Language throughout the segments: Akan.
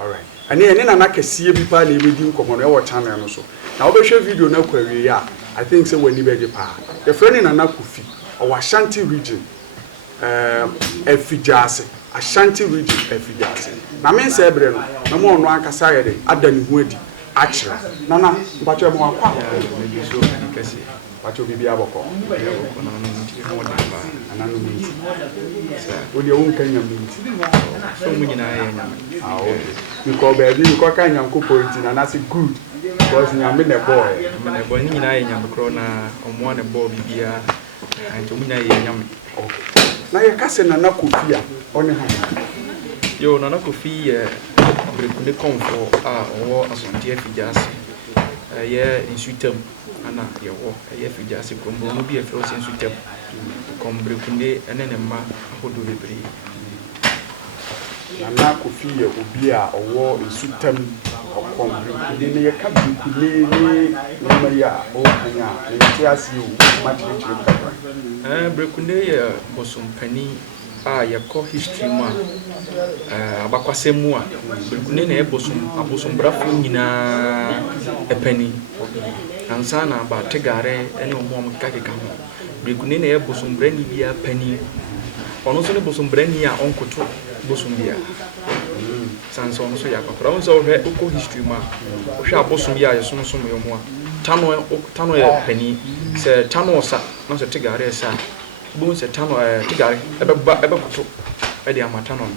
All right. And then Nana Kofi bi pa na ebedi nkomo no e wo channel no so. Na wo be hwe video na kwawie a I think say wani be pa. The friend Nana Kofi or Asante region Effiduasi Asante region Effiduasi. Na men say bre no na mo no ankasa ye de adani hu adi achira. Nana mpacho mo akwa. Maybe so kesi. Pacho bibi aboko. Ananu minti. Odi o nkan nyam minti. So mu nyina ye nyam. Ah okay. Because baby you kan nyam ko point na na say good. Because nyam me boy. Me boy ni nyina ye nyam kro na omo na boy bibia. Anto mu nyina ye nyam. Okay. Na ye ka se Nana Kofi a oni ha. Yo Nana Kofi Bre Kunde Komfo o Asante Effiduasi. Ye insuitem ana ye wo Effiduasi kombo no bi e fro insuitem. Bre Kunde ene ma ahodo bebre. Nana Kofi ye obi a owo insuitem Bre Kunde ne ye ka Bre Kunde ni no ya o kanya e ti asi o ma ti chire Bre Kunde ye bosom pani ye ko history mu abakwase mu a Bre Kunde na e bosom brafo nyina epani ansa na ba tegare ene omo kaka ho Bre Kunde na e bosom brani bia pani ono so ne bosom brani a onkoto bosom bia sanso ono so ya kwakora ono so hwe ko history mu a hwe abosom bia ye so no so mo mu a tano ye pani se tano sa no se tegare sa bu se tano tigare ebe koto e de amata no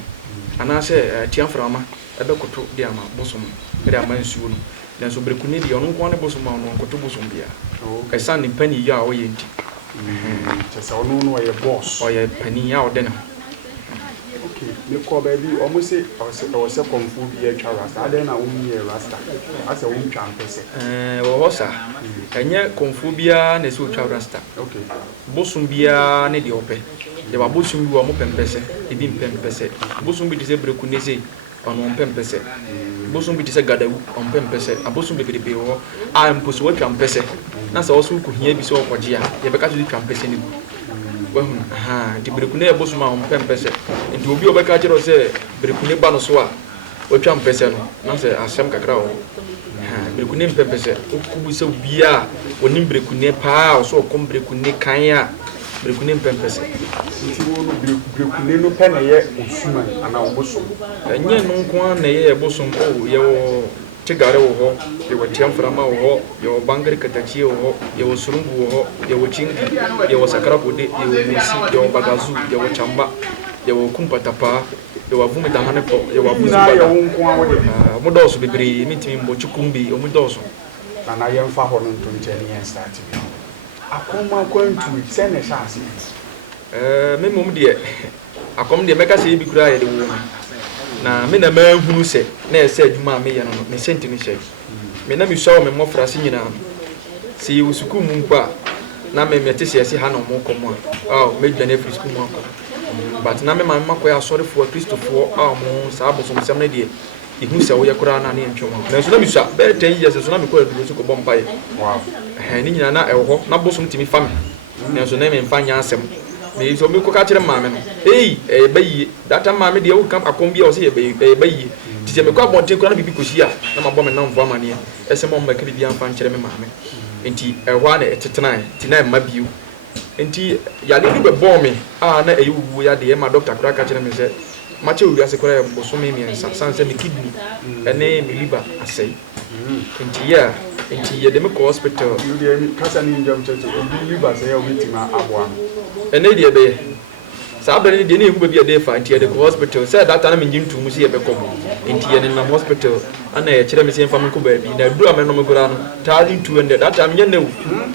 ana se tiamframa ebe koto de ama bosom e de ama nsuo no den so Bre Kunde de ono nko ne bosom ono koto bosom bia e san ni pani ya o ye nti se ono no ye boss o ye pani ya o de no okay me ko baby o se komfo bi e twa rasta ade na wo mi e rasta ase wo twa mpese wo hosa enye komfo bia na se o twa rasta okay bosom bia ne de ope de ba bosom bi wo mo pempese e bi mpempese bosom bi de se Bre Kunde se ono mpempese bosom bi de se gadawu on pempese abosom bi de wo a mposo wo twa mpese na se wo so ku hia bi se okoje a ye be ka to twa mpese ni wahu di Bre Kunde bosom a on pempese nti obi obeka kiro se Bre Kunde ba no so a wo twa mpese no na se asem kakra wo Bre Kunde mpempese okubu se bia woni Bre Kunde pa so kom Bre Kunde kan a Bre Kunde mpempese nti wo no Bre Kunde no pe na ye osuma ana wo bosom enye no nko na ye bosom o ye wo tegare wo ho ye wo tiamframa wo ho ye wo bangere KATAKYEI wo ho ye wo surungu wo ho ye wo chingi ye wo sakarapode ye wo musi ye wo bagazu ye wo chamba ye wo kumpatapa ye wo vumi dahane po ye wo abuzi na ye bada wo nko a wo de mo doso bebre mitimi mbo chukumbi o mo doso na ye mfa ho no ntonche ni en start bi akoma kwantu se ne chance me mom de akom de meka se bi kura ye de wo na me na mahunu se na ese adwuma me ye no me senti ni hye me na me shawo me mofra se nyina se wo suku mu mpa na me mete se ese ha na mo komo a me dwane free school mu akọ but na me ma makoya sorry for Christopher mo sa abosom sem na de ihu se wo ye kura na ne ntwom na so na me sha be 10 years so na me ko aduro so ko bompa ye wow ni nyina na eho na bosom timi fam na so na me mfa nya asem me so me ko ka kire maame no bayi data maame de wo kam akombi o se ye bayi ti se me ko abonten ko na bibi kosia na mabɔ me nam vo amane ese mo makri bia mfa nkire me maame enti ɛhɔ na etetena ti na ma biu enti ya le ni be bɔ me na eyiwu ya de ma doctor kura ka kire me se ma che wi ase kura boso me miensa sanse me kidney ene me liver asai enti ye de me ko hospital you dey kasa ni njam cheche obi liver say ya obitima aboa ene de be sa abere de ne hu be de fa enti ye de ko hospital say that na me njintu mu se ye be ko enti ye na hospital ana ye kire me se mfa me ko ba bi na dura me no me gura no 1200 that time nye newu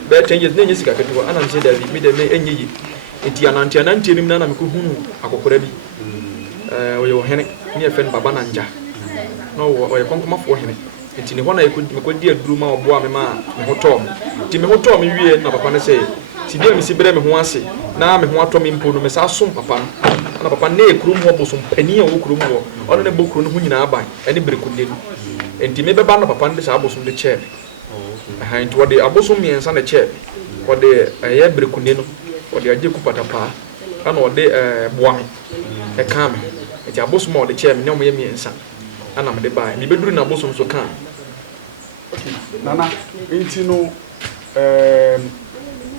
be 10 years ne nye sika ketewa ana nse da bi de me enye yi enti anantia nim na me ko hunu akokora bi oye wo hene ne ye fen baba na nja no wo ye konkoma fo hene enti ne hona ye ko di aduru ma obo a me ma me hotom enti me hotom wie na papa ne se ti dia mi si bere me ho ase na me ho ato me mpo no me sa som papa no na papa na ekrum ho bosom pani a wo krum ho ono ne bokru no ho nyina aban ene Bre Kunde no enti me beba na papa no sa abosom de chair enti wo de abosom miensa na chair wo de ye Bre Kunde no wo de agye kupata pa ana wo de boa me e ka me enti abosom wo de chair me ne mo ye miensa ana me de ba me beduru na bosom so kan okay nana intino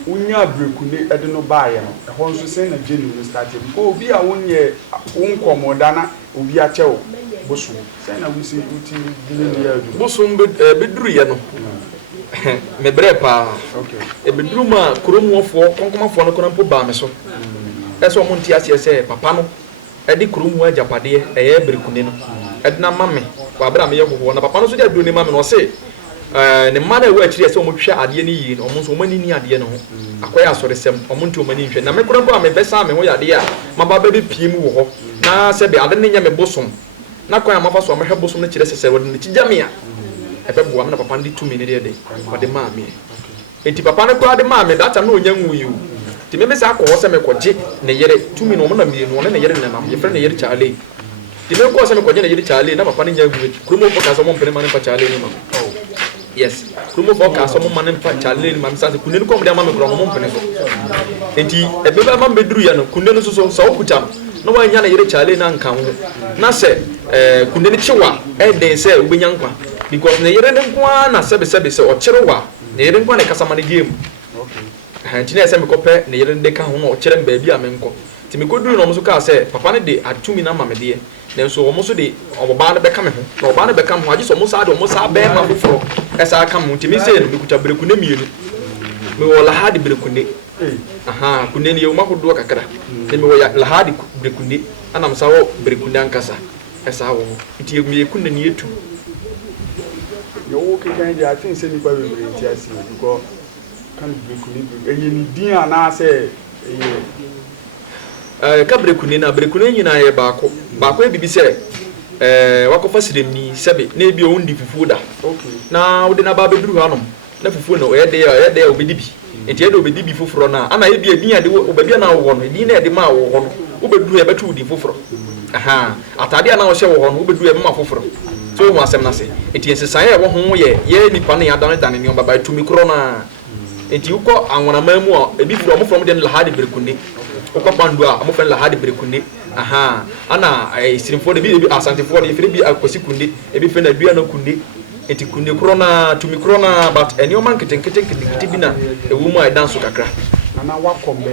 unya Bre Kunde ede no baaye no ho nso sen na genuine start ko obi a wonye wonkomoda na obi a chewo bosom sen na we see uti dile ya du bosom beduru ye no me bre pa okay e beduru ma kromuofo konkomafo no konampo ba me so eso mo ntia se papa no e di kromu ajapade e Bre Kunde no e na mame wa bra me ye hoho na papa no so dia duro ni mame no se ne mama ewa akiri ese omo hwe ade ne yi no omo so mani ni ade ne ho akoya asore sem omo nti omani hwe na me koro ba me besa me ho yade a maba ba be pie mu wo ho na se be ade ne nya me bosom na kwa mafa so amhwe bosom ne kire sese wode ne kigame a ebe bo am na papa ndi tumi ne de wode maame enti papa ne kora de maame data na onya nwu yi ti me besa akọ se me koje ne yere tumi no mo na mienu ne yere ne nam ye fere ne yere chale ti me ko se me koje ne yere chale na papa ne nya nwu kuro mo foka so mo mpene ma ne pa chale ni ma yes kumo foka so mo manem fa challenge mam sanse kunde ko mo de mam ko mo mpene so enti ebe ba mam beduru ya no kunde no so okutam no wa nya na yere challenge na nkan ho na se kunde ni chiwa e den se ubenya nkwa because na yere ne nkwa na sebe se o chirewa na yere nkwa na kasama ne game okay enti na se me kope na yere de ka ho no o chire mba bi a me nko ti me koduru no mo so ka se papa ne de atumi na mama de then so omo de oba na beka me ho na oba na beka me ho agi so omo sa de omo sa be ma foforo esa aka mo ntimi se no bekuta Bre Kunde mienu me wo la hadi Bre Kunde aha kunde ni yoma hodo kakra ne me wo ya la hadi Bre Kunde anam sa wo Bre Kunde ankasa esa wo nti ye me kunde ni etu yo wo ke kan dia tin se ni ba be nti asi because kan Bre Kunde enye ni din ana se ka Bre Kunde na Bre Kunde nyina ye baako e bibi se wakofa siremni sebe na ebi o ndi fufu da okay na wo de na ba beduru hanom na fufu no ye de obedibi enti ye de obedibi fufuro na ana ebi edin ade obebia na wo no edin na ede ma wo no wo beduru ye betu udi fufuro aha atade na wo hye wo no wo beduru ye ma fufuro so wo asem na se enti ensesan ye wo ho ye nipa na ya dan ne baba tumi kro na enti uko anwona mamu a ebi furo mo from de la hadi Bre Kunde uko pandu a mo fen la hadi Bre Kunde aha ana sirimfo de bi Asante fo de fere bi akosi Kunde ebi fe na dua na Kunde enti Kunde kro na tumi kro na but eni o man kete bi na ewu mu ai dance kakra na wa kombe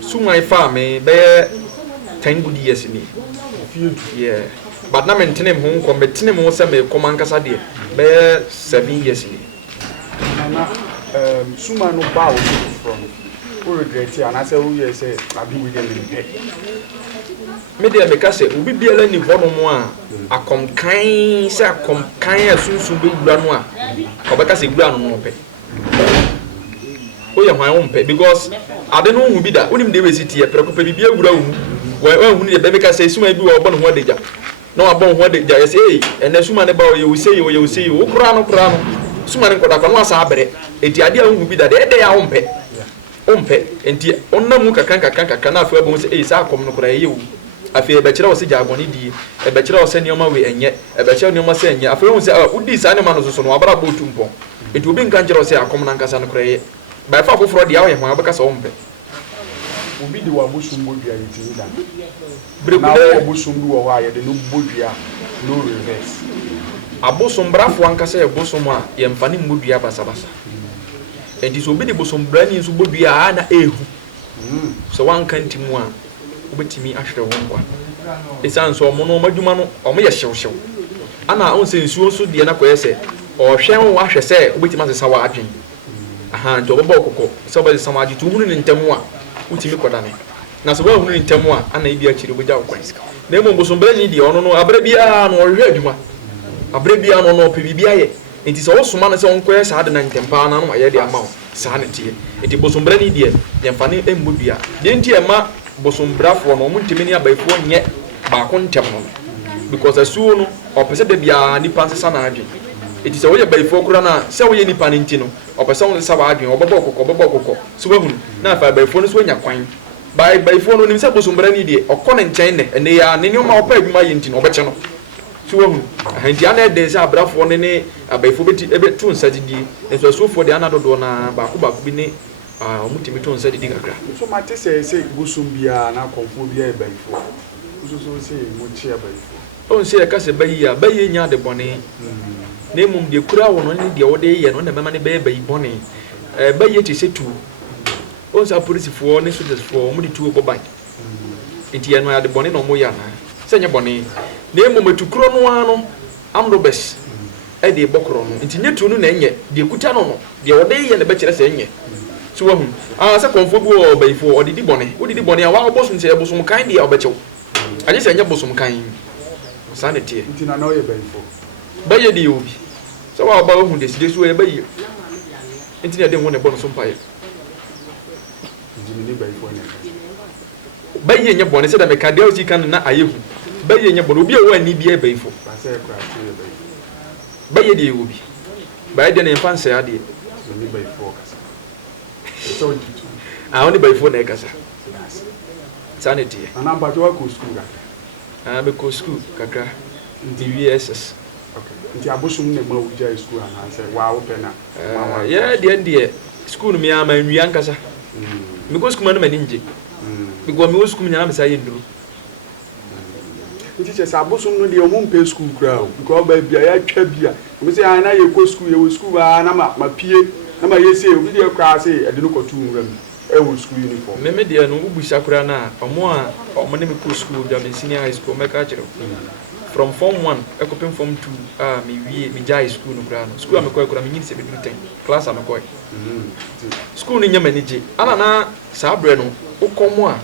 sumai fa me be 10 good years ni yeah but na mentene ho kombe tene mo se me komankasa de be 7 years ni na suma no ba wo from o regret and I say who you say abi we dem be me de me ka se obi biala ni ho no mo a akomkan se akomkan asunsun be wura no a obeka se wura no no pe o ye hwan wo mpe because ade no hu bi da onim de we city e preko pe bibia wura hu wa hu ni de be ka se suma bi wo bo no ho adagya na wa bo ho adagya ye say ene suma ne ba o ye wo say wo kura no suma ne koda kwa no asa abere enti ade a hu bi da de ya wo mpe ompe enti onnamu kakanka na afa bo se sa akom no kura yewu afa be kire wo se jagoni di e be kire wo se nioma we enye e be kire nioma se enye afa wo se udi sa ne ma no so no abara bo tumpo enti obi nka kire wo se akom na nkasa no kura ye ba fa foforo dia wo ye ho abaka so ompe obi di wa busumbo dia yiti da Bre Kunde busumbo wo ha ye de no bodua no reverse abosombrafo ankasa ye bosom a ye mfani mbodua basabasa enti so obi di bosom brani nso bodua na ehu so wan kantimu a obetimi ahwere wo nkwa esan so omo no madwuma no omo ye hyewhyew ana on se nsuo so de na koyese o hwen wo ahwe se obetimi asesa wa adwen aha nti obobo okoko se obo asesa wa adwen tu hunu ne ntemu a utimi kodane na so wa hunu ne ntemu a ana ibi akiri obogya wo kwan na emo bosom brani di ono no abra bia no ohwe adwuma abra bia no pe bibia ye enti so wo soma na se onkoye sa ade na ntempa na no aye de ama wo sa ne tie enti bosombra ni die yemfa ne embodua de enti e ma bosombrafo no muntimi ni abaifo nye ba ko ntem no because asuo no opese de bia nipa nsesa na adwe enti se wo ye baifo kura na se wo ye nipa ne enti no opese wo nsa wa adwe obebo kokko so wa hunu na afa baifo no so nya kwan baifo no nim se bosombra ni die okone nchen ne ene ya ne nyoma opa adwuma ye enti no obeche no tuwahu hanti ana de se abrafo ne abaifo beti ebetu nsagidi enso asofo de ana dodo na baako bi ne omutimi to nsagidi kakra so mate se busum bia na konfo bia e baifo so say mo chia bayfo on say ka se bayi a bayi nya de bone na mum de kura wono ne de wode ye no na mema ne bayi bone bayi ti setu on sa police fo ne soldiers fo mo di tuo go ban enti eno ya de bone no mo ya na se nya bone na mum etukuro no ano amdo bes e de bokro no enti nyetu no na enye de kuta no no de wode ye ne be kire se enye so wahu se konfo bi o bayfo o didi bone a wa obosun se ebosun kan de obechew aje se nya bosun kan Asante. Nti na no ye bayfo baye de obi so wa ba hu de side so ye baye nti na de won e bon so mpaye nti ni bayfo ne baye nya bone se da me ka de o si kan na ayehu baye nya bone obi e wa ni bia bayfo ba se kwa ti ye bayfo baye de obi baye de na infanse ade ni bayfo kasa so jitu oni bayfo na e kasa sanity ana ba jo ko school ga be ko school kaka DVSS okay nti abosum ne ma wuja school ana say wa wo pe na yeah de school mi ama nwia nkasa me ko school ma no mani nje me go me wo school nyana me say nduru nti che sa abosum no de o mo pe school kra o because ba bia ya twa bia me say ana ye ko school ye wo school ba na ma pie na ma ye say obi de kra say e de no ko tu nwura mi e wo school uniform me de no ubu sakura na omo ne me ko school da me senior high school me ka kire from form 1 ekopem form 2 me wie me jai school no kra no school am ko kra me nyini se be 10 class am ko school ni nyama ni je ana na sa bre no ukomo a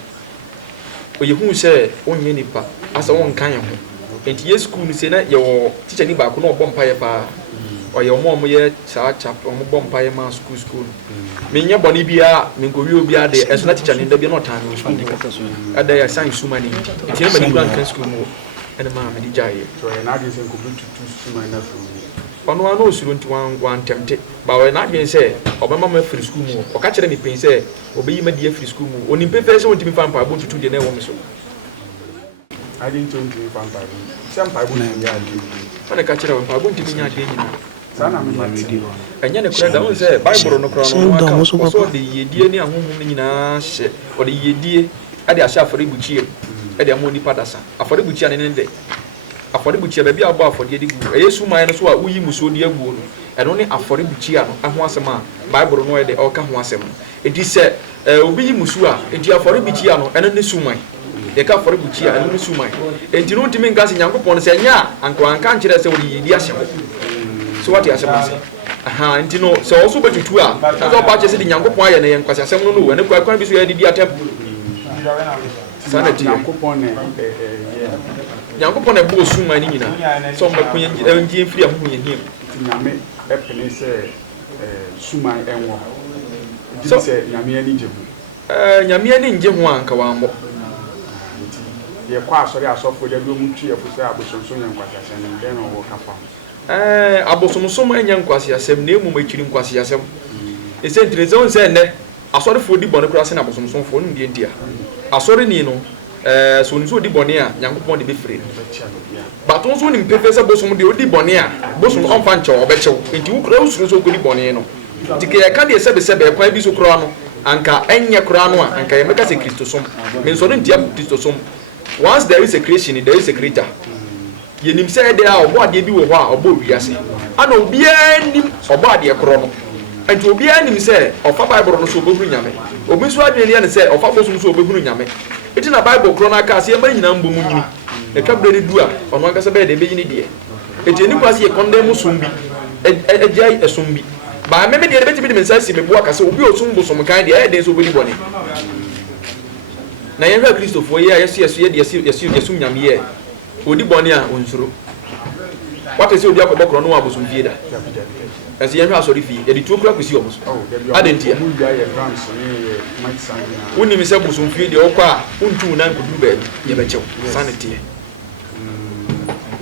oyehu se onye nipa asa won kan ye ho enti ye school ni se na ye wo teacher ni ba ko no obom pa ye pa oye omo ye sa chap omo bom pa ye ma school me nya boni bia me ko wi obi ade eso na teacher ni da bia no tan no school ada ya science sumani enti na me grand school mo ene ma me di jaye so ye na ade se ko bitu sumani na from ono ano osuro nti wan temte ba we na adwen se obema ma free school mu o ka kire me pen se obeyi ma die free school mu oni pepe se wonti mi fan pa bo tutu de na wo me so I didn't tell you fan pa some pa bo ya ade ona ka kire pa bo nti mi nya ade nyina sana me mati anya ne kura da won se bible no kura no aka so de yedie ni ahonhom ni nyina hye o de yedie ade ahye afore buchie ade amoni padasa afore buchie ne ne de afore buchie ba bia abo afore de gu yesu man no so a uyi muso de agu no eno ne afore buchie no aho asem a bible no de o ka ho asem enti se obi yi muso a enti afore buchie no eno ne suman ye ka afore buchie eno ne suman enti no ntimi ngase nyankopon se nya anka nkire se wo de yedi ahye so what you are saying aha enti no so also betutu a so pa che se di nyankopon aye ne yankwase asem no no ene kwa bi so ya didi atem sanity nyankopon ne nyankopon ne bo su mani nyina so mbekun ngi mfiri ahu yehiem nyame epene se suman enwo di se nyame ani jebu nyame ani nje ho anka wa mbo ye kwa asori asofo de do mutu ye fu se abosonso nyankwase asem den no wo kafa abosomsom anya nkwase asem na emu makiri nkwase asem ese ntreze on se ne asori fo di bone kura se na abosomsom fo no die ndia asori ni no so ni so di bone a nyankopon de be free baton so ni mpefe se bosom de odi bone a bosom on fa nche obechew enti wo kura usuro so ko di bone no tike ya ka de sebe kwa bi so kura no anka enya kura no a anka ye meka se kristosom me so ntia kristosom once there is a creation there is a creator yenim say there obo ade bi wo ho a obo wiase ana obi anim obo ade kro no enti obi anim say ofa bible no so obo huru nyame obi so adwene ya ne say ofa bosom so obo huru nyame eti na bible kro na ka say e ma nyina mbom nyini e ka bre du a ono aka say be de be nyini de eti eni kwase ye condemn sum bi ejai esum bi ba me de beti bi de mensa si me bo aka say obi osum bosom kan de e de so obo di bone na ye hwa Christopher ye yesu ye de yesu nyame ye odi bone a onsuro wate se obi akobokro no abosom fie da ese yenhwa asori fie ye di tuo kura kwesi oboso adentia woni mi se bosom fie de okwa a untu na nkudu ba ye bechew sanity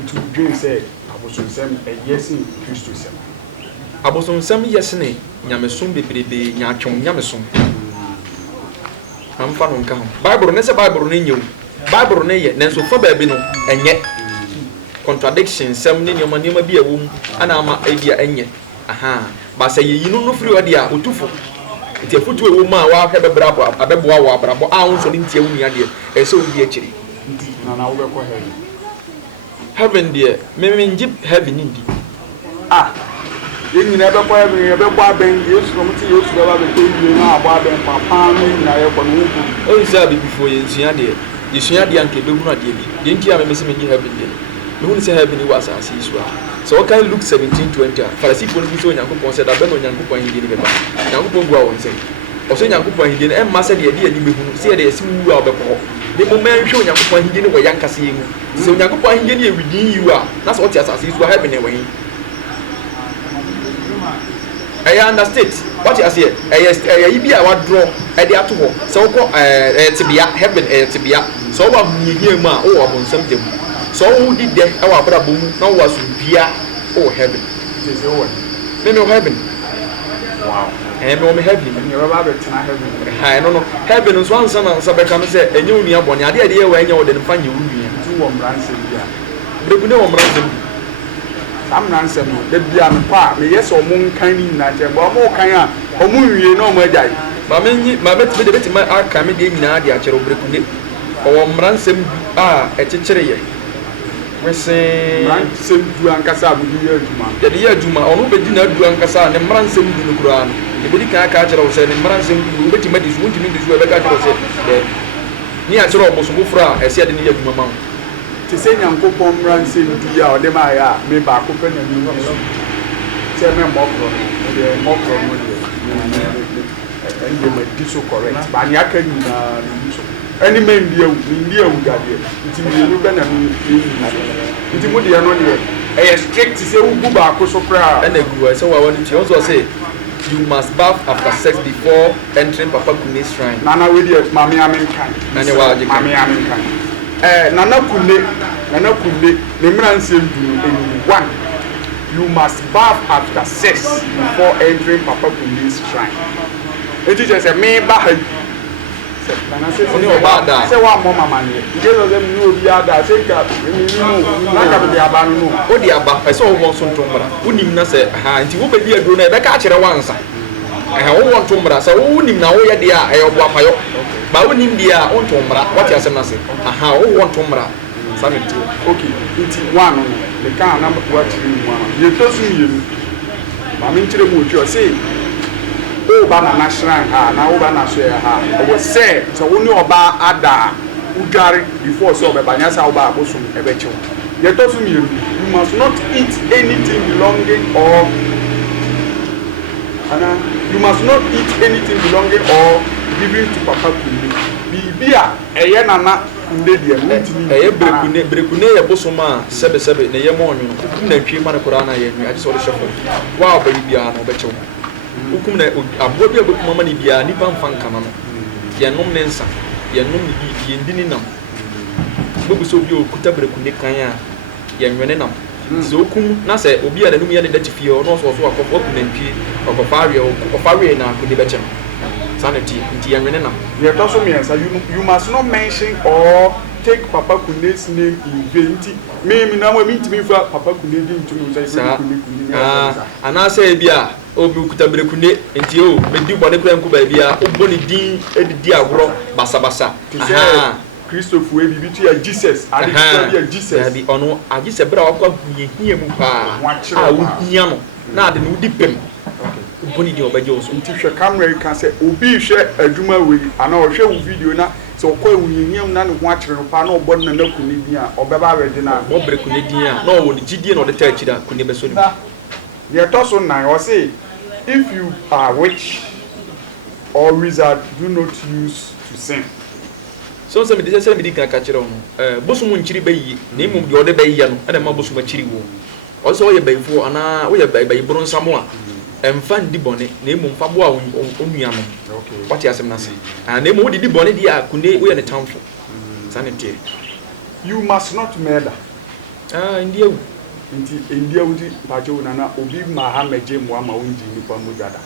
to dream say abosom sem yesin Christo sem abosom sem yesne nyamesom bebrebe nyaatwon nyamesom amfa no nka ho bible ne se bible ne nyew bible ne ye nenso fa ba bi no enye contradiction sem ne nyoma bi awum ana ama idea enye aha ba say yi no free odi a otufo iti afutu ewu ma wa hwe bebra abo abeboa wo abrabo a won so ne ntia wu nia de e se obi akiri Nana we go heaven. Heaven there, me njip heaven indi. Ah. You never go heaven, you never go ben Yesu no mti Yesu baba be you na abo ben papa me na ye ko no wu. O isa be before yensua de. Yesua de anke be hunu ade bi. De nti a me se me nji heaven there. Me hunu se heaven was as is wa. So what can Luke 17:20? Pharisee for bi so Nyankopon said that be no Nyankopon hindi ni be ba. Nyankopon gua won say. O so Nyankopon hindi na emma se de ani be hunu. Se de esi wu a obekọ. The moment hwe Nyankopon hindi ni wo yankase yi mu. Se Nyankopon hindi ni e within you a. That's what as is wa heaven e wen. I understand what you say. I be a draw. I dey ato ho. So ko tibia heaven tibia. So wa mu here mu a o wa bonsam dem. So who did there? I wa bra bom na wa so bia o heaven. Say what? Me heaven. Wow. Me heaven. You never be to heaven. Ha no. Heaven so ansa na ansa be ka no say enye unu abone ade ade we enye wo de mfa nye unu ya. Tu wo mranse bia. Bre Kunde wo mranse Sam nansem no de bia me pa me yes o mun kan ni na je bo mo kan a o mun wie na o mo ajai ma bet de bet ma aka me de nyina de a kire Bre Kunde o mransem a ekekere ye wese mransem du ankasa bu di aduma de ye aduma ono be di na adu ankasa ne mransem du no kura no e be di kan aka kire o se ne mransem du be ti ma di su ntimi di su e be ka kire o se de ni a kire oboso bofra ese de ne ye aduma ma ti se Nyankopon mranse du ya o de ma ya me ba ko pe na ni no se me mo pro no de mo pro no de and they might be so correct but ni aka ni na ni so any men dia wu da de nti me lu be na ni nti mo de ya no de e strict se wu bu ba ko so pra and egu so wa wani ti also say you must bath after sex before entering Papa Kunde's shrine. Nana we dey mami amen kan Nane wa je kan mami amen kan Nana Kunde the mranse du one you must bath after sex before entering Papa Kunde's shrine. It is just a me ba ha Nana say oni oba da say wa mo mama ne Jesus say me obi ada say ka me no na ka be aba no o di aba e so wo so ntombra unim na say ha nti wo be di aduro na e be ka kire wansa wo won ntombra say wo unim na wo ye de a e obo apayo ba unim di a on ntombra what you say na say aha wo won ntombra sanity okay nti one no the kan na what you want ye to su yenu ma me nkire mu ojo say o ba na national ha na o ba na so ha o say so woni oba ada udware before so be banya sa oba abosum e be chew ye to su yenu you must not eat anything belonging or you must not eat anything belonging or given to Papa Kunde bibia eye Nana Kunde dia ntimi eye Bre Kunde ye bosoma sebe na ye mo onyo hukum na twi mane kora na ye nwi ade so de shefo wa ba bibia na obechew hukum na abo bia bekum mane bia nipa mfa nkama no ye nom ne nsa ye nom ni bi ye ndini nam bobu so bi okuta Bre Kunde kan a ye nwene nam so hukum na se obi a nanum ye ne dati fie no so akofo ku na ntwi okofawe na Kunde bechem sanity nti ye nwene nam ye to so miensa you must not mention or take Papa Kunde's name in vain. Me na mo mi ntimi fa Papa Kunde di ntumi say Kunde ana say bia obi okuta Bre Kunde nti o be di bone kura nku ba bia oboni din edidi agro basa aha Christopher we bi tu ya Jesus adi tu ya Jesus bi ono agi se bra wakwa hia mu pa a wo hia no na ade no di pem boni di obaje so nti hwe camera kan say obi hwe adwuma we ana o hwe wo video na so ko ewu hiam na ne ho akere no pa na obod na Kunde din a obeba ready na mo Bre Kunde din a na o woni gidie na o de ta akira Kunde be so ni ye to so nan o say if you are witch or wizard do not use to sin so me di kan ka kire no bosum nchiri bayi na imum de o de bayi ya no ana ma bosum akiri wo o so ye bayifo ana wo ye bayi bro nsamo a emfa ndi bone na imum fa bo a onua no okay what you asem na say na imum di bone di a Kunde wo ye ne tamfo sanity you must not murder india wuti bajo na obi ma ha meje mo ama wonji nipa mojada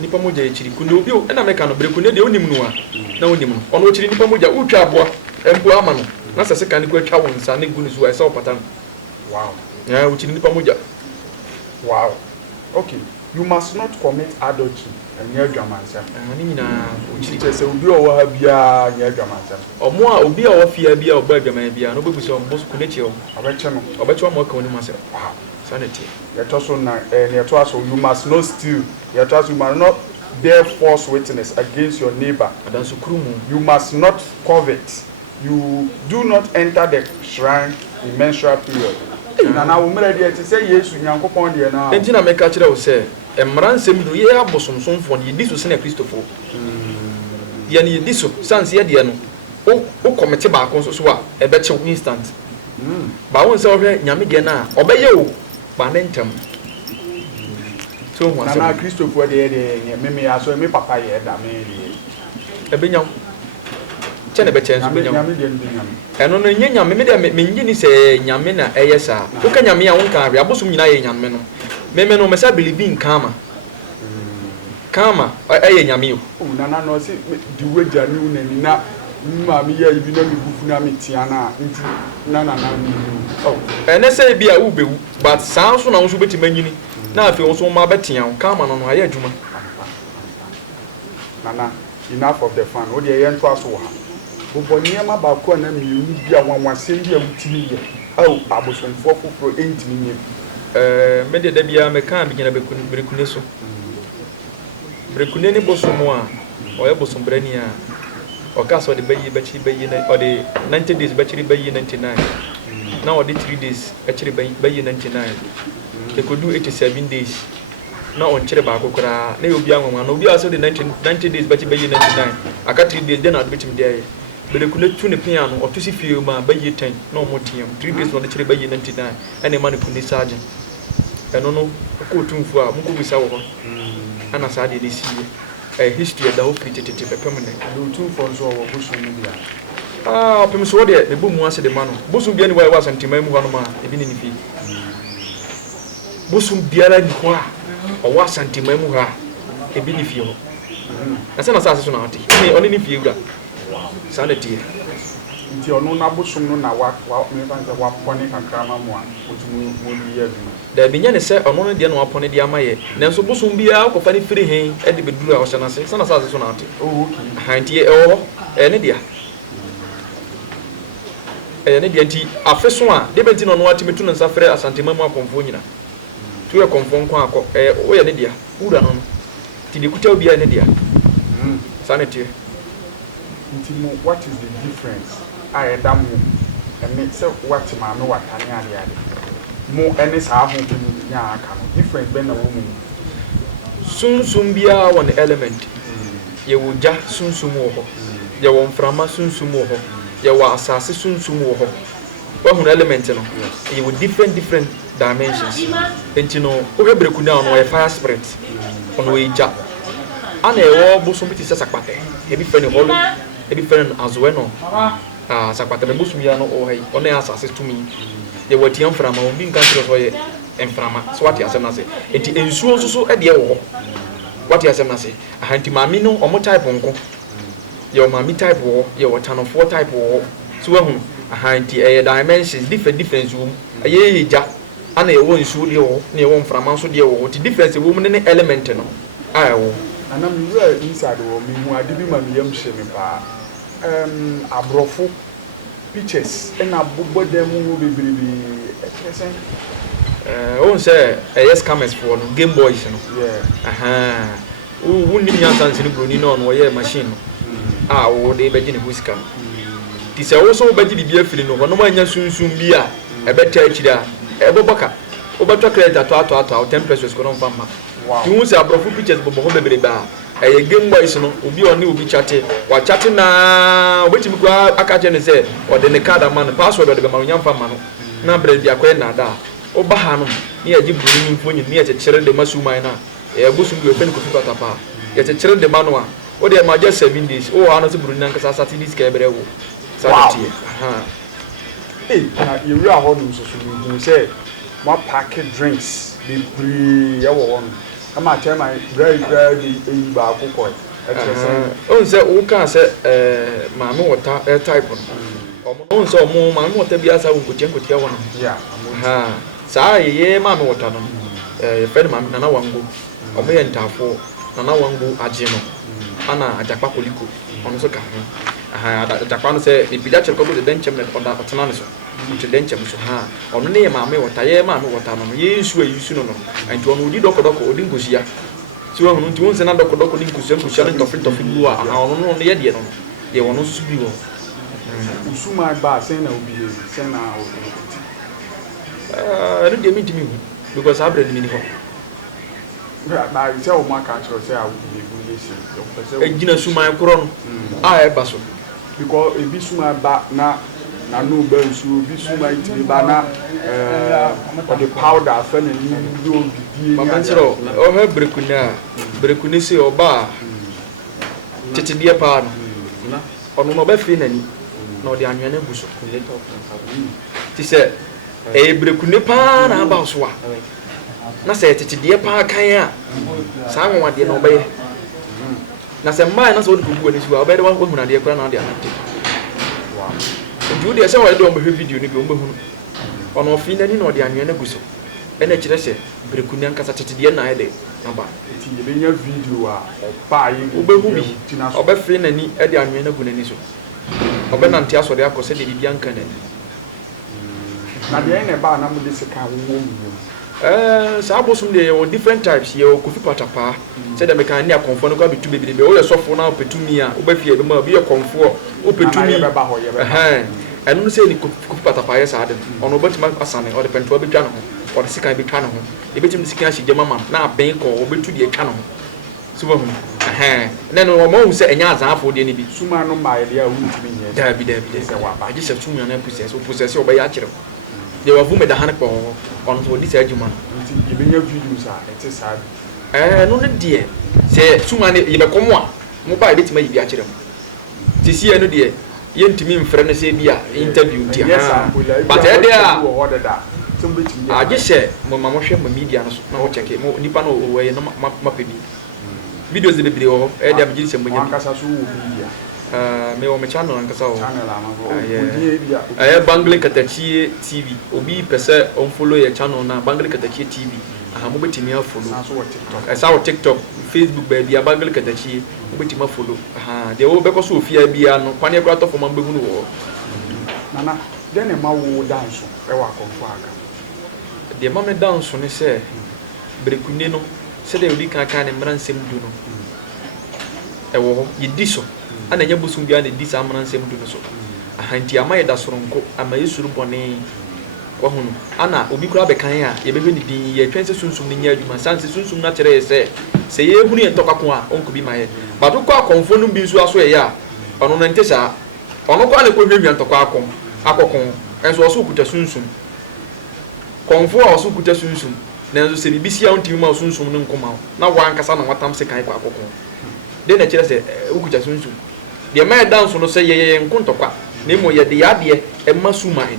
nipa moja echiri Kunde obi o na meka no Bre Kunde de onim no a na onim no ono echiri nipa moja utwa aboa empo ama no na sese kan ko atwa wonsa ne gu ne so esa opatan wow uchiri nipa moja wow okay you must not commit adultery nya adwamansa ani nyina ochi se obi owo ha bia nya adwamansa omo a obi a wafia bia oba adwaman bia no bebu se ombo su kunechi o obeche no mo ka woni mase sanity yetoso na yetoso you must not steal yetoso you must not bear false witness against your neighbor adanso krumu you must not covet you do not enter the shrine in menstrual period na wo mera de ti say Yesu Nyankopon de na enti na meka kire wo se emra nsem do ye abosomsomfo ne di so se na Kristofo ye ne di so sanse ye de no o komete ba ko so a e be che instant ba won se o hwe nyame de na obeye o ba ne ntam so ho ase na Kristofo de me aso me papa ye da me de e be nyam chene be chen so be nyam nyame de nyam eno no nyame me de me nyi ni se nyame na eyesa wo ka nyame a won ka hwe abosom nyina ye nyame no me no me sa believe in kama eye nyame o nana no se di weja ni unani na ma mi ye ibi na mi bufu na mi tia na nti nana mi oh ene se bia wo bewu but san so na wo so beti manyini na afi wo so ma betia kama no aye adwuma nana enough of the fun wo de ye nto aso ha bobo niema ba ko na mi bia wanwase bia wutimi ye oh abosomfo foforo entimi nye me de da bia me kan bigina Bre Kunde so Bre Kunde ni bosomo a oye bosom brani a o ka so de bayi na o de 90 days bachiri bayi 99 na o de 3 days bachiri bayi 99 e ko do 87 days na on chire ba kokora na obi anwanwa na obi a so de 90 days bachiri bayi 99 aka 3 days de na do bitim de Bre Kunde tu ne pia no otusi fie ma bayi 10 na o motiam 3 days no de chire bayi 99 ene ma ne Kunde sergeant eno no ko tumfu a muko bisa wo ho ana sa de si history da ho fitete pepem ne do tumfu so wo busu no bia pem so de be bu mu ase de ma no busu bia ni wa Asante man mu ho no ma ebi ni fi busu biara ni ho a o wa Asante man mu ha ebi ni fi ho na se na sa so na ati oni ni fi ewura sanity nti ono na bosom no na wa me banza wa pone kakrama mo a otumu mo ni yadu da binya ne se ono no de na wa pone de amaye nanso bosom bia ko fa ni firi hen e de beduru a wo hyana se sana sa so na ate oh okay hanti ne dia ne dia nti afeso a de benti no no atimetu no nsafre Asante mamu akomfo nyina tu e komfo nko akọ wo ye ne dia wura no ti de kuta obi a ne dia sanity nti mo what is the difference I am and it's what my no what anya mo any sa ho nya aka no different be na wo mu sunsum bia one element ye wo ja sunsum wo ho ye wo mframa sunsum wo ho ye wo asase sunsum wo ho wa hu element no ye wo different dimensions enti no wo Bre Kunde no ye fire spirit ono ye ja ana e wo bosom biti sesakpate e bi fe ne holo e bi fe ne azwe no sakpata me bosom ya no o hai ono ya asase tumi ye wati amframa o bi nkan tro so ye emframa so wati asem na se enti ensuo so e de wo wati asem na se ahanti mami no omo type nko ye o mami type wo ye water no 4 type wo so wa hu ahanti dimensions different wo ye hija ana ye wo nsuo de wo na ye wo mframa so de wo ti difference wo mu ne element no wo ana mi wa inside wo mi mu ade bi ma mi yam hye me pa abrofo pictures na bobo dem wo bebribi expression on say yes cameras for no Game Boys no yeah wo ni nya sanse ni broni no no ye machine no wo de be gine huska ti se wo so be gine bia firi no no ma nya sunsun bia e be ta akira e bo boka wo be to credit ato temperatures ko no mfama ti wo se abrofo pictures bobo ho bebrebe Game Boys no obi oni obi chate wa chate na obetimi kwa akaje ne se ode ne card man password ode be ma nyamfa ma no na bre bia kwa na da oba ha no ne yaji buru ni mfonyi ne yache chere de masuman na bosu bi ofen ko fipa tapa yache chere de manu a ode ma just 7 days o ha no se buru ni nka sa dis ka ebere wo sanity na you are holding so so you say more packed drinks be free ya wo ama tell my very ba akoko on say wo kan say maame water type no on say mo maame water bia sa wo kotiankotia wo no yeah saa ye maame water no friend maame Nana wango omo ye ntafo Nana wangu agye no ana ajakpa koliko ono so ka ho ajakpa no se bibia kyerko bo de denchem na oda otena ne so nti denchem so ha ono ne maame wota ye maame wota no yesu ayusu no nti ono odi dokodoko odi ngosia si wo hunu nti won se na dokodoko ni ngosia no tofi bu a ono no ne ye de no ye wono so bi wo usuma ba sen na obi sen na no de mi ntimi hu because abre ni ho na ise o ma ka chiro say awu be bu yesi ejina suma koro no a e ba so because ebi suma ba na no ba nsu obi suma itiri ba na or the powder afa na ni do bidie ma mentro o he Bre Kunde se oba tete die pa no ono no ba fi na ni na odi anwene gu so ti se Bre Kunde pa na ba so a na se tete die pa kan a sa nwa de no ba ye na se mai na so odi gugu ani so a ba de wa hu na de kura na de anate wow nti se wa de o behwe video ni bi o behunu ono fi na ni na odi anwene gu so ena kire se Bre Kunde ankasa tete die na ede na ba ti ye benya video a oba yi o behu bi o be fi na ni ede anwene gu na ni so o be nante asore akose de bibia nka na ni na de ene ba na mo de se ka wo mu sa bosom de o different types ye o Kofi patapa say da me kan ni akonfo no kwa betu bebebe o ye sofo na opetumi a o ba fie be ma bi ye konfo opetumi enu no say ni Kofi patapa ye sa de ono betima asane o de pento betwa no ho o de sika betwa no ho e betim sika ahye mama na aben ko o betu de etwa no ho so ba hu na no mo hu say enya azanfo de ni bi suma no ma ye de a hu ntimi nye da bi say wa ba je say suma na process o process o ba ya kire they were vume da han ko on so this adjuma nti ye benya videos a ete sa no ne de se suma ne ye be komo a mo ba be tima yi bi a kire mo ti si eno de ye ntimi mfre ne se bi a interview ti ha but e de a aje se mo ma mo hwe mo media no so na wo check mo nipa no o we no ma pe bi videos de be o e de am ji se mo nya kasa so wo media me o me channel ankasa o channel amago BANGELE KATAKYEI TV obi pese on follow your channel na BANGELE KATAKYEI TV mo betimi a follow sa wo TikTok Facebook ba bia BANGELE KATAKYEI mo betimi a follow de wo be ko so ofia bia no kwane kura to fo man behu no wo nana de ne ma wo dance e wa konfo aka de ma me dance ne se Bre Kunde no se de odi kan kan ne mransem du no e wo ye di so ana nya busum bia ne di sa mransem du no so ahanti amaye da soronko amaye suru bone kwa hunu ana obi kura be kan a ye behwe ni din ye twense sunsum ni nya adwuma sanse sunsum na kire se ye hunu ye ntokako a onko bi maye bado kwa konfo no bi nso aso ye a ono na ntesa ono kwa le ko hwehwa ntokako akokon enso oso kuta sunsum konfo a oso kuta sunsum na enso se bi sia onti ma sunsum no nkoma na wa ankasa na watam se kan kwa akokon de na kire se ukuta sunsum de ma dance no se ye nkontokwa nemo ye de yade e masuman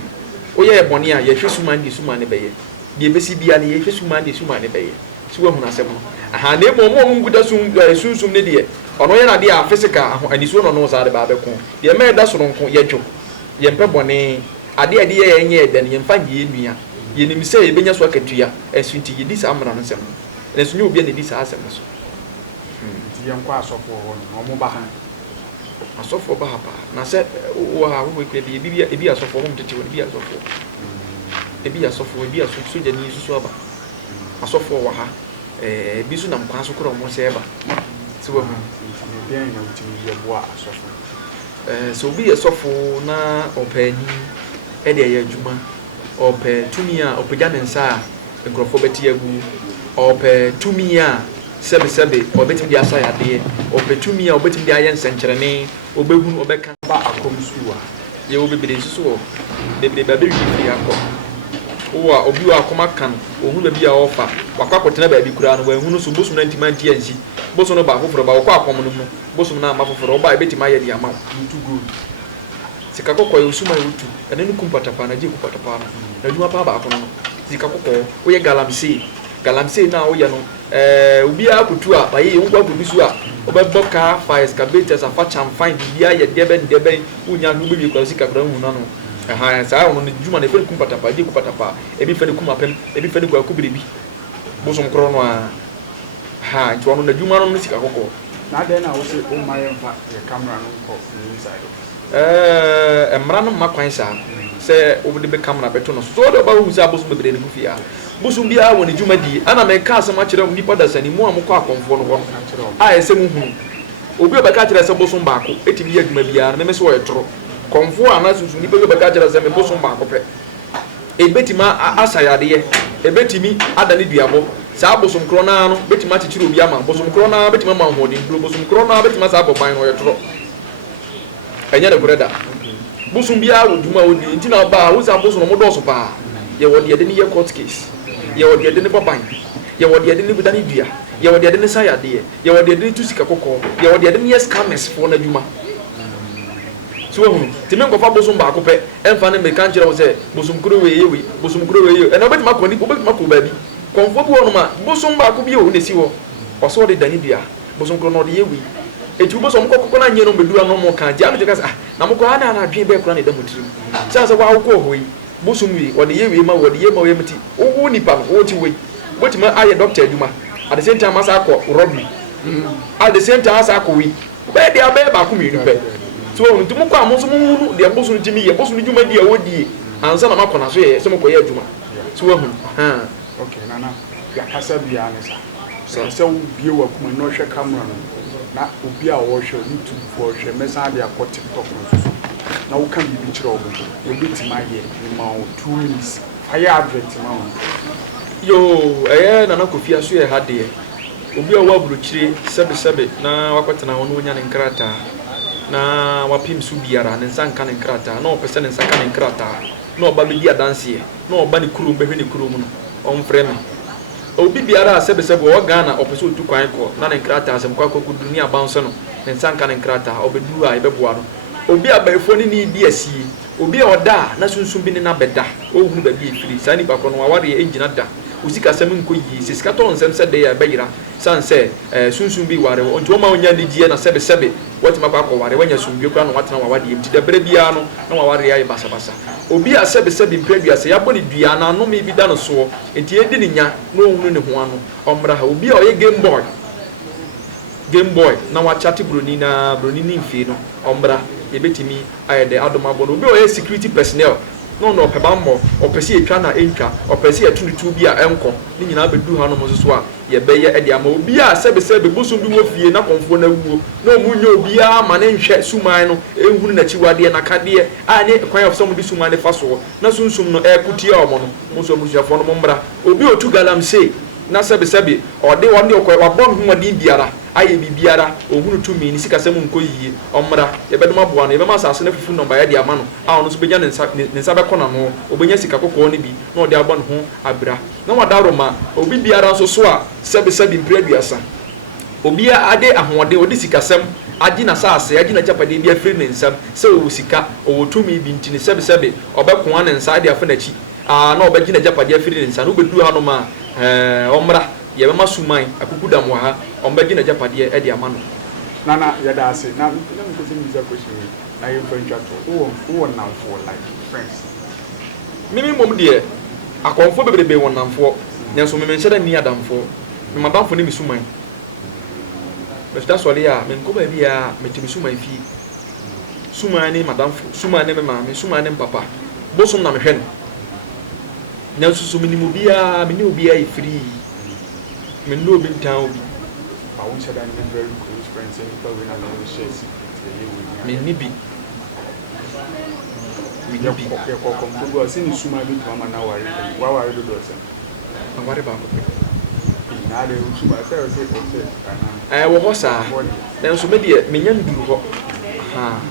o ye boni a ye hwesuman di suman ne beye de besi bia ne ye hwesuman di suman ne beye so wa hunu asem no nemo mo nguda sunsum ne de ono ye na de a physical aniso no no za de ba be ko de ma da soronko ye dwo ye mpe boni ade ye enye de ne ye mfa ye nua ye nim se ye benya so akatua esunti ye di sa amra no sem ne so nyu obi ne di sa asem so ti ye nkwa asofo ho no mo ba ha asofo ba hapa na se wa wo kwe bi ebi asofo mo tete woni bi asofo ebi asofo je ni susu aba asofo wa ha bi su na mkwa so kro mo se eba se wa mu bi an na uti ye bo asofo so bi asofo na opani e de ye adwuma ope tumi a opagya ne nsa a nkrofo beti agu ope tumi a sebe obetim dia asa yade opetumi a obetim dia yen senkyerene obehunu obeka ba akomsu a ye obebede susu bebede ba bewi fi akọ wo a obi wa akoma kan ohunu ba bia ofa wakwakotena ba bi kura no wahunu so bosum na ntima ntia nsi bosum no ba foforo ba wakọ akom no mu bosum na ama foforo oba ebetima ye dia ma too good sika kokọ ye usuma yutu ene nu kumpata pa na je kupata pa na djuma pa ba akono sika kokọ wo ye galamsey na wo ye no obi akutu a baye ngwa produce a obebbo ka fire excavators afa cham fine bibia ye deben unya no bi kwa sika kra hu na no saa ono ne djuma ne fe kumpata pa je kupata pa ebi fe ne kumapem ebi fe ne kwa kubiribi bosom kro no a ha nti ono na dwuma no sika kokko na den na wo se o ma yemfa ye camera no ko inside emra no makwan sa se obde be camera beto no so do ba hu sa bosu bebre ne kufia bosu bia woni dwuma di ana me ka asem a kire mu nipa da sani mu amko akonfo no ho a ese mu hu obi obeka kire se bosu baako etimi ya dwuma bia na me so yetro konfo ana susu nipa obeka kire se me bosu baako pe ebetima asayade ebetimi adane duabo sa bosom krona no betima chichiro obi ama bosom krona betima ma hodi ndro bosom krona betima sa boban no yetro enya de breda bosom bia woduma wodi ntina ba wo sa bosom mo doso pa ye wodi ade ni ye court case ye wodi ade ni boban ye wodi ade ni budani dua ye wodi ade ni sayade ye wodi ade ni tusika kokko ye wodi ade ni yes scammers for na dwuma so hu timi nkofa bosom ba ko pe emfa ne me kan kire wo se bosom kuro we yewe bosom kuro we yewe ena betima ko ni betima ko ba bi konfo bi wonuma bosom ba ko bi o ne si wo oso de dani bia bosom kuro no de yewi etu bosom kokko na nye no bedura no mo kan ja no jeka na mo ko ana na adwen be kura ne da motiri sansa wa ko hoyi bosom wi o de yewi ma wo de ye ma wo yemti wo nipa no wo ti we botima aye doctor aduma at the same time asa ko robbery at the same time asa ko wi be dia be ba ko mi nu pe so ntumu kwa mo so mu de bosom timi ye bosom djuma di e wodi ansa na makona so ye so mo ko ye aduma so wa hu ha okay nana ya kasa bia ne sa so bie wa kuma no hwe camera no na obi a wo hwe YouTube for hwe mesa de akọ TikTok no so na wo kan bibi kire obo obi ti ma ye ni ma o 2 minutes fire advert ma o yo Nana Kofi aso ye hade obi a wo aburo kire sebe na wakotena wono nya ne nkrata na wapim su biara ne nsanka ne nkrata na opese ne nsanka ne nkrata na oba be dia dance na oba ne kurum be hwe ne kurum no omfrɛ me obi biara sebe wo Ghana opese otu kwan ko na ne nkrata asem kwa kokudu ni abanso no ne nsanka ne nkrata obedu a ebeboa no obi abaifo ni di asi obi a oda na sunsun bi ne na beda ohunu ba bi efiri sani pa kono waware engina da usika sem nko yi sisika to nsem se de ya bayira sanse sunsun bi ware onto ma onya ni die na sebe wati makwa ko ware wanya sunbi kwa no watena wawade yim ti da bere bia no na waware ya basa obi a sebe mpredua se yabo ni dua na no me bi da no so enti edi ni nya no ohunu ne ho ano omra ha obi a oye game boy na wa chat broni ni mfi no omra ebetimi ayede adomabo no obi oye security personnel no pebammo opese etwa na entwa opese etunutu bi a enko ni nyina bedu ha no mo so a ye beye ede ama obi a sebe bosom bi wo fie na konfo na wuo na omunye obi a ma ne nhwe suman no ehunu na chiwade na kade a ne kwan of some bi suman ne faso na sunsum no ekutie omo no mo so musuafo no mo mbra obi otu galamse na sebe ode wonde okwa wabon hu modin biara aye bibiara ohunu tumi ni sika semu nko yiye omra yebedum aboa no yebema asase na fufu number ya de ama no a ono so benya ne nsa be kona no obenya sika kokko ne bi na ode abon ho abra na wadaro ma obi biara so a sebe mpredua obi a ade ahode ode sika sem agi na sase agi na japade bi afiri ne nsam se o sika o tumi bi ntini sebe obeko an nsa ade afa na chi na obegi na japade afiri ne nsa no bedu ha no ma omra yebema suman akukuda mo ha ombegi na japade e de amano nana yada ase na me ko se mi za question na ye friend chat o now for like friends mimi mom de akonfo bebrebe wonamfo nyenso me menhyeda ni adamfo me madamfo ne mi suman besta sole ya me nko ba bia metimi suman fi suman ne madamfo suman ne me maame suman ne papa bosom na me hwe no nyenso so minimu bia me ne obi ai free me no bi town bi I won't say that I'm very close friends and people when I know share secrets me ni bi okay come go see ni suma bi mama na wari wa wari do se awari ba ko na de suma say wo ho sa na so me de me nya nduru ho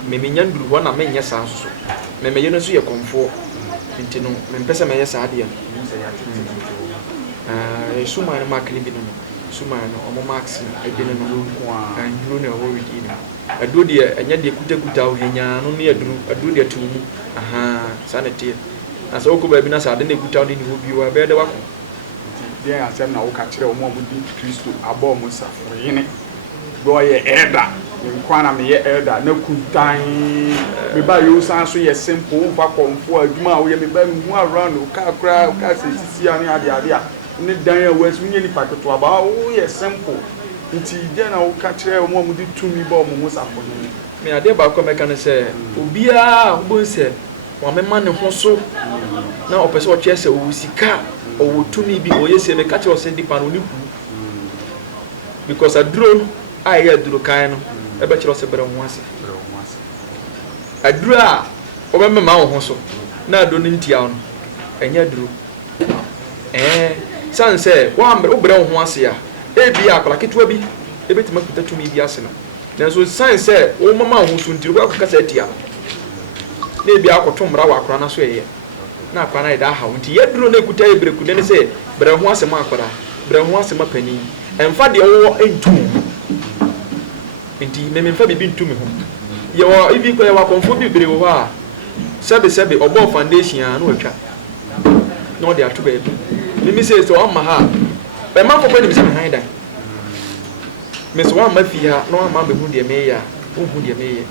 me nya nduru ho na me nya sa so me ye no so ye komfo nti no me mpesa me ye sa ade suma na mark ni bi no suma no omo marks ebe no kan duro na wo wiki ni adu de enya de kutakuta o henya no ne adu de tumu sanete na so ko ba bi na sa de ne kuta de ni ho bi wa be de wako de asem na wo ka kire o mo bi Kristo abo mo sa yene do ye elder nkwana me ye elder na kuntan me ba yo san so ye simple fa konfo adwuma wo ye me ba hu around o ka kra o ka se sisi ani ade a ne dan a wes munye ni paketo aba o ye simple nti je na wo ka kire o mo di tumi ba o mo safo ni me ade ba ko meka ne se obia wo se wa me ma ne ho so na o pese o che se o sika o wo tumi bi o ye se me ka che o se di pa no ni ku because a drone I hear duro kan no e be kire o se bere ho ase a duro a o be me ma ho so na do ni ntia no enya duro san se wa mbre o bere ho ase a e bi akola ketwa bi e betima kuta tumi bi ase no nanso san se o mama ho so ntiri ko akaka sa tia na bi akoto mra wa akora na so ye na akora na ida ha nti ye duro na kuta e Bre Kunde ne se bere ho ase ma akora bere ho ase ma pani emfa de wo entum nti me memfa bibi ntumi ho ye wo ibi ko ye wa konfo bi bere wo ha sebe obo foundation a na watwa no de atoba bi me say so amma ha be ma fo ni se me han dan me so amma fi ha no amma be hu de me ya hu de me ye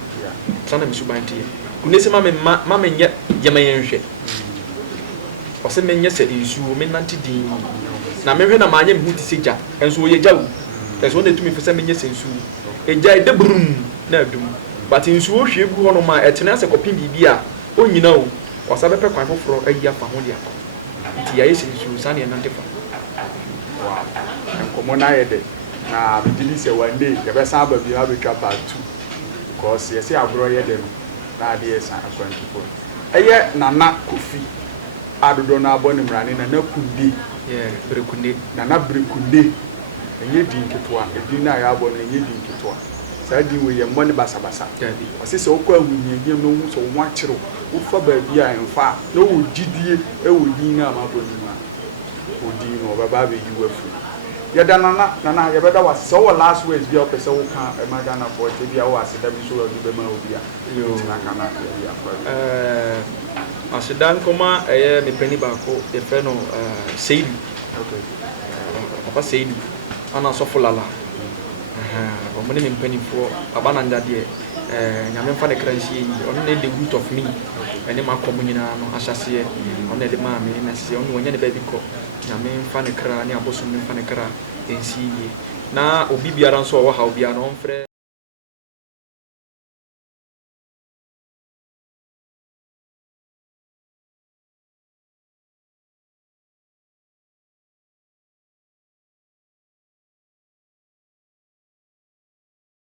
sana me suban tie kunese ma me nya yema yenhwe o se me nya se insu me nanti din na me hwe na ma nya me hu ti seja enso ye jawu enso na tumi fe se me nya se insu eja de brum na adum but insu o hwe gu ho no ma etena se kopin bibia o nyina o wasa be pe kwan foforo ayi afa ho de akọ nti ya yesi insu sana ye nante fa enkomo na ye de na bidili se one day ye be san ba bi ha be twa part 2 because ye se agro ye de no na de ye san akwantifo eye Nana Kofi adodo na abone mrane Nana Kunde Bre Kunde Nana Bre Kunde enye din ketwa edin na ya abone enye din ketwa sa di we ye mbone basabasa wase se okọ ahunye no hu so wo akiro wo fa ba bi a enfa na wo gidie e wo din na amaboni ma wo din no baba be yi wafu ya da nana ya beda wase so wo last words bi o pese wo ka e ma Ghana for te bi a wo aseda bi so wo be ma obi a yo na kana ya akwa asidan koma me pani ba ko e fe no Seidu okay papa Seidu ana so fulala o mo ne me pani fo abana ndade nyame mfa ne kransi yi ono ne the root of me ene ma ko munyina no ahyase ono de ma me na se ono wonya ne ba bi ko nyame mfa ne kra ne aboso me mfa ne kra ensi yi na obi biara nso wo ha obi a no mfre